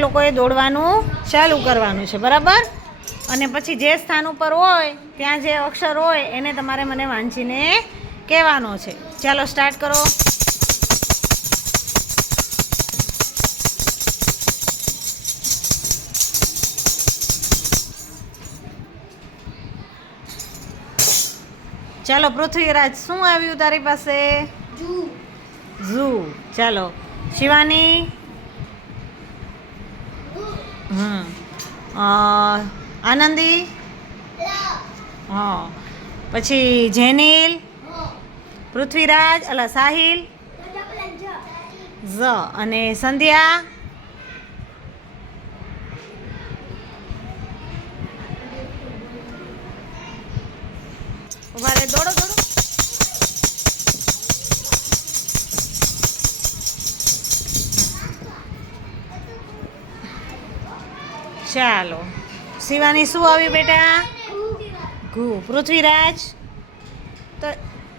લોકોએ દોડવાનું ચાલુ કરવાનું છે, બરાબર? અને પછી જે સ્થાન ઉપર હોય ત્યાં જે અક્ષર હોય એને તમારે મને વાંચીને કહેવાનો છે. ચાલો સ્ટાર્ટ કરો. ચાલો પૃથ્વીરાજ, શું આવ્યું તારી પાસે? ઝૂ. ચાલો શિવાની. આનંદી. હા. પછી જેનિલ. પૃથ્વીરાજ અલા સાહિલ. ઝ. અને સંધ્યા. ઉભા રે, દોડો દોડો. ચાલો શિવાની, શું આવ્યું બેટા? ઘુ. પૃથ્વીરાજ તો